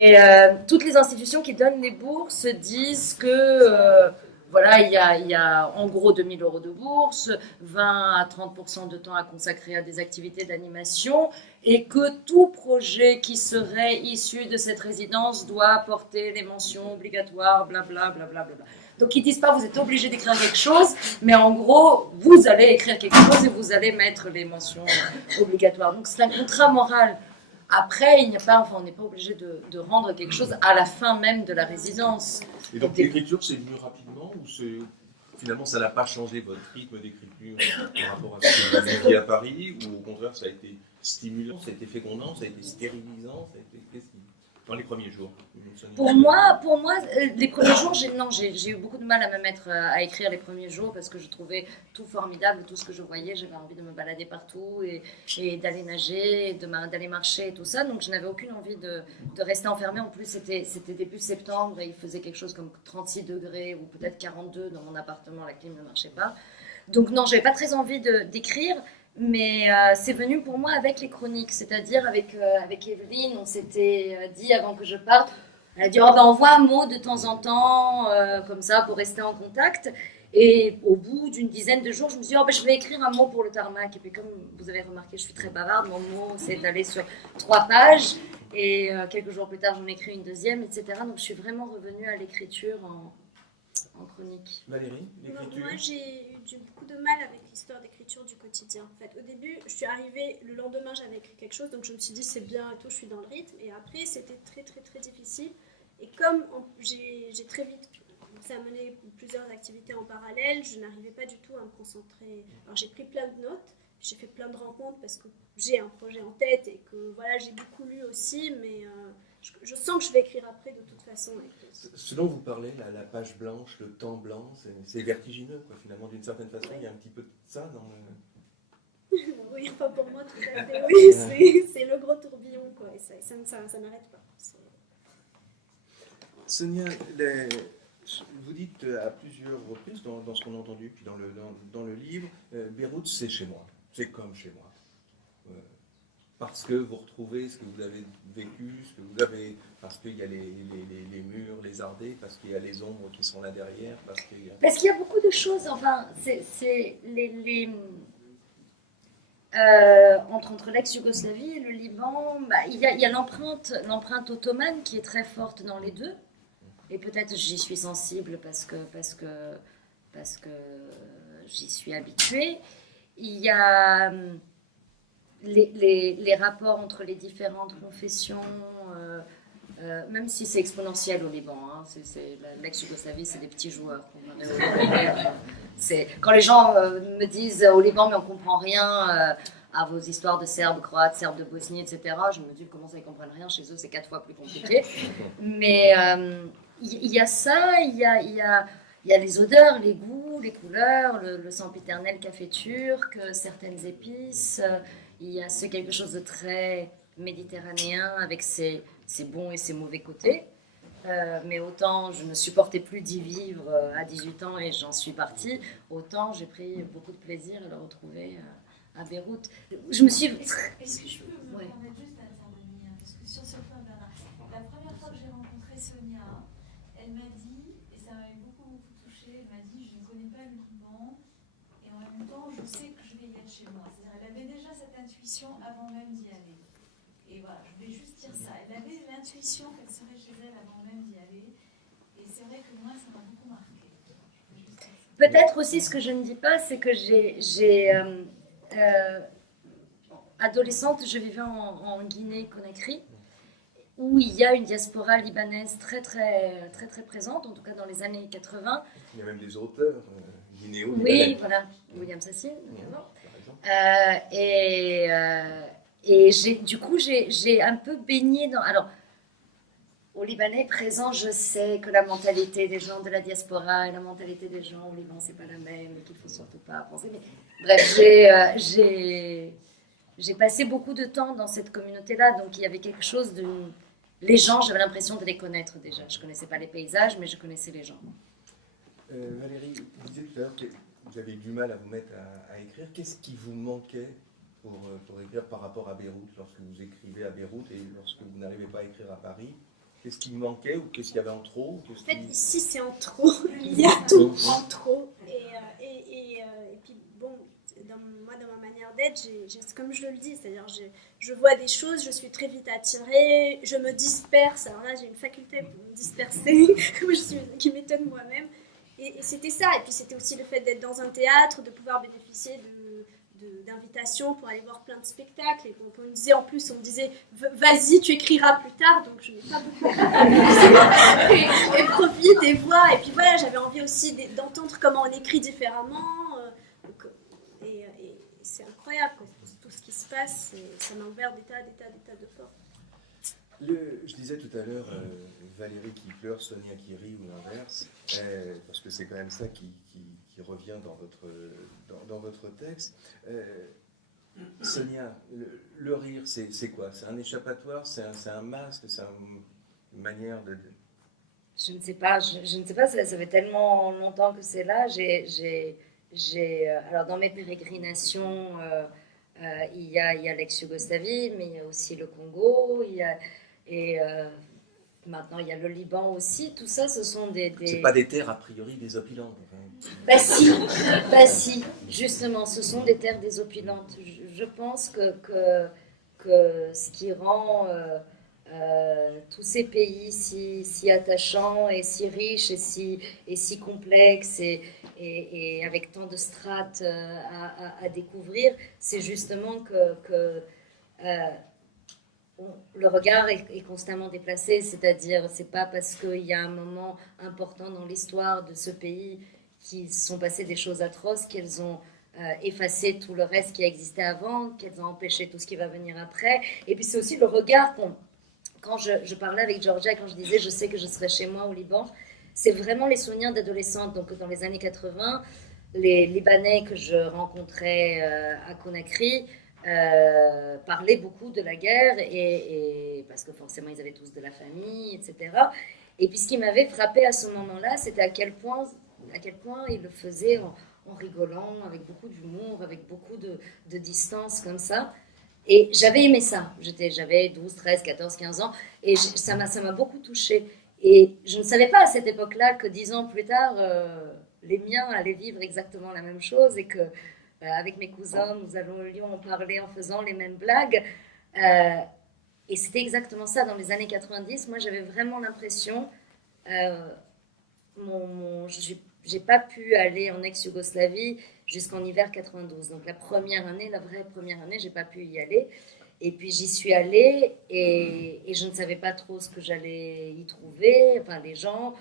Et toutes les institutions qui donnent les bourses disent que voilà, il y a en gros 2 000 € de bourse, 20 à 30% de temps à consacrer à des activités d'animation, et que tout projet qui serait issu de cette résidence doit apporter des mentions obligatoires, blabla, blabla, blabla. Donc ils disent pas vous êtes obligé d'écrire quelque chose, mais en gros vous allez écrire quelque chose et vous allez mettre les mentions obligatoires. Donc c'est un contrat moral. Après, il n'y a pas, enfin, on n'est pas obligé de rendre quelque chose à la fin même de la résidence. Et donc l'écriture, c'est venu rapidement ou finalement ça n'a pas changé votre rythme d'écriture par rapport à ce que vous viviez à Paris, ou au contraire ça a été stimulant, ça a été fécondant, ça a été stérilisant, ça a été dans les premiers jours? Les premiers jours, j'ai eu beaucoup de mal à me mettre à écrire les premiers jours parce que je trouvais tout formidable, tout ce que je voyais. J'avais envie de me balader partout et d'aller nager, d'aller marcher et tout ça. Donc je n'avais aucune envie de rester enfermée. En plus, c'était début septembre et il faisait quelque chose comme 36 degrés ou peut-être 42 dans mon appartement. La clim ne marchait pas. Donc non, j'avais pas très envie d'écrire. Mais c'est venu pour moi avec les chroniques, c'est-à-dire avec Evelyne, on s'était dit avant que je parte, elle a dit oh, ben, envoie un mot de temps en temps, comme ça, pour rester en contact. Et au bout d'une dizaine de jours, je me suis dit oh, ben, je vais écrire un mot pour le tarmac. Et puis comme vous avez remarqué, je suis très bavarde, mon mot s'est étalé sur 3 pages. Et quelques jours plus tard, j'en ai écrit une deuxième, etc. Donc je suis vraiment revenue à l'écriture en chronique. Valérie, l'écriture? Moi, j'ai eu beaucoup de mal avec l'histoire d'écriture du quotidien. En fait, au début, je suis arrivée, le lendemain, j'avais écrit quelque chose, donc je me suis dit c'est bien et tout, je suis dans le rythme. Et après, c'était très, très, très difficile. Et comme j'ai très vite commencé à mener plusieurs activités en parallèle, je n'arrivais pas du tout à me concentrer. Alors, j'ai pris plein de notes, j'ai fait plein de rencontres parce que j'ai un projet en tête et que voilà, j'ai beaucoup lu aussi, mais je sens que je vais écrire après de toute façon. Ce dont vous parlez, la page blanche, le temps blanc, c'est vertigineux, quoi, finalement, d'une certaine façon. Il y a un petit peu de ça dans le... Oui, enfin pour moi, tout à fait, oui, c'est le gros tourbillon, quoi, et ça n'arrête pas. Sonia, vous dites à plusieurs reprises dans ce qu'on a entendu, puis dans le livre, Beyrouth, c'est chez moi, c'est comme chez moi. Parce que vous retrouvez ce que vous avez vécu, ce que vous avez, parce qu'il y a les murs, les ardés, parce qu'il y a les ombres qui sont là derrière, parce qu'il y a beaucoup de choses, enfin, c'est entre l'ex-Yougoslavie et le Liban, bah, il y a l'empreinte ottomane qui est très forte dans les deux. Et peut-être j'y suis sensible parce que j'y suis habituée. Il y a les rapports entre les différentes confessions, même si c'est exponentiel au Liban. Hein, l'ex-Yougoslavie, c'est des petits joueurs. Quand les gens me disent au Liban, mais on comprend rien à vos histoires de Serbes, Croates, Serbes de Bosnie, etc., je me dis comment ça, ils comprennent rien. Chez eux, c'est 4 fois plus compliqué. Mais il y a ça, il y a les odeurs, les goûts, les couleurs, le sempiternel café turc, certaines épices. Il y a quelque chose de très méditerranéen avec ses bons et ses mauvais côtés. Mais autant je ne supportais plus d'y vivre à 18 ans et j'en suis partie, autant j'ai pris beaucoup de plaisir à le retrouver à Beyrouth. Je me suis... Est-ce que je peux me permettre juste d'intervenir? Parce que sur ce point, Bernard, la première fois que j'ai rencontré Sonia, elle m'a dit, et ça m'avait beaucoup, beaucoup touchée, elle m'a dit, je ne connais pas le Liban, et en même temps, je sais que je vais y être chez moi. C'est-à-dire, elle avait déjà cette intuition avant même d'y aller. Et voilà, je voulais juste dire ça. Elle avait l'intuition qu'elle serait chez elle avant même d'y aller. Et c'est vrai que moi, ça m'a beaucoup marqué. Peut-être aussi ce que je ne dis pas, c'est que adolescente, je vivais en Guinée-Conakry, où il y a une diaspora libanaise très, très, très, très présente, en tout cas dans les années 80. Il y a même des auteurs guinéens. Oui, voilà, William Sassine, notamment. Et du coup, j'ai un peu baigné dans... Alors, au Libanais présent, je sais que la mentalité des gens de la diaspora et la mentalité des gens au Liban, c'est pas la même, et qu'il faut surtout pas penser. Mais, bref, j'ai passé beaucoup de temps dans cette communauté-là, donc il y avait quelque chose de... Les gens, j'avais l'impression de les connaître déjà. Je connaissais pas les paysages, mais je connaissais les gens. Valérie, vous disiez tout à l'heure que vous avez eu du mal à vous mettre à écrire. Qu'est-ce qui vous manquait pour écrire par rapport à Beyrouth, lorsque vous écrivez à Beyrouth et lorsque vous n'arrivez pas à écrire à Paris? Qu'est-ce qui manquait ou qu'est-ce qu'il y avait en trop? En fait, ici, c'est en trop. Il y a tout en trop. Et puis, bon, moi, dans ma manière d'être, comme je le dis, c'est-à-dire je vois des choses, je suis très vite attirée, je me disperse. Alors là, j'ai une faculté pour me disperser qui m'étonne moi-même. Et c'était ça. Et puis, c'était aussi le fait d'être dans un théâtre, de pouvoir bénéficier d'invitations pour aller voir plein de spectacles. Et on me disait, en plus, on me disait, vas-y, tu écriras plus tard. Donc, je n'ai pas beaucoup et profite et vois. Et puis voilà, j'avais envie aussi d'entendre comment on écrit différemment. Et c'est incroyable, quoi. Tout ce qui se passe. Ça m'a ouvert des tas de portes. Je disais tout à l'heure, Valérie qui pleure, Sonia qui rit ou l'inverse, parce que c'est quand même ça qui revient dans votre texte. Sonia, le rire, c'est quoi? C'est un échappatoire? C'est un masque? C'est une manière de... Je ne sais pas, je ne sais pas, ça fait tellement longtemps que c'est là. Alors dans mes pérégrinations, il y a l'ex-Yougoslavie, mais il y a aussi le Congo, maintenant il y a le Liban aussi. Tout ça, ce sont C'est pas des terres a priori désopilantes. Bah si, justement, ce sont des terres désopilantes. Je pense que ce qui rend tous ces pays si attachants et si riches et si complexes et avec tant de strates à découvrir, c'est justement que le regard est constamment déplacé, c'est-à-dire c'est pas parce qu'il y a un moment important dans l'histoire de ce pays qu'il sont passées des choses atroces qu'elles ont effacé tout le reste qui existait avant, qu'elles ont empêché tout ce qui va venir après. Et puis c'est aussi le regard quand je parlais avec Georgia, quand je disais je sais que je serai chez moi au Liban, c'est vraiment les souvenirs d'adolescente. Donc dans les années 80, les Libanais que je rencontrais à Conakry parlaient beaucoup de la guerre et parce que forcément ils avaient tous de la famille, etc. Et puis ce qui m'avait frappé à ce moment-là, c'était à quel point ils le faisaient en rigolant, avec beaucoup d'humour, avec beaucoup de distance comme ça. Et j'avais aimé ça. J'avais 12, 13, 14, 15 ans et ça m'a beaucoup touchée. Et je ne savais pas à cette époque-là que 10 ans plus tard, les miens allaient vivre exactement la même chose et que avec mes cousins, nous allions en parler en faisant les mêmes blagues. Et c'était exactement ça. Dans les années 90, moi, j'avais vraiment l'impression... j'ai pas pu aller en ex-Yougoslavie jusqu'en hiver 92. Donc la vraie première année, j'ai pas pu y aller. Et puis j'y suis allée et je ne savais pas trop ce que j'allais y trouver, enfin les gens.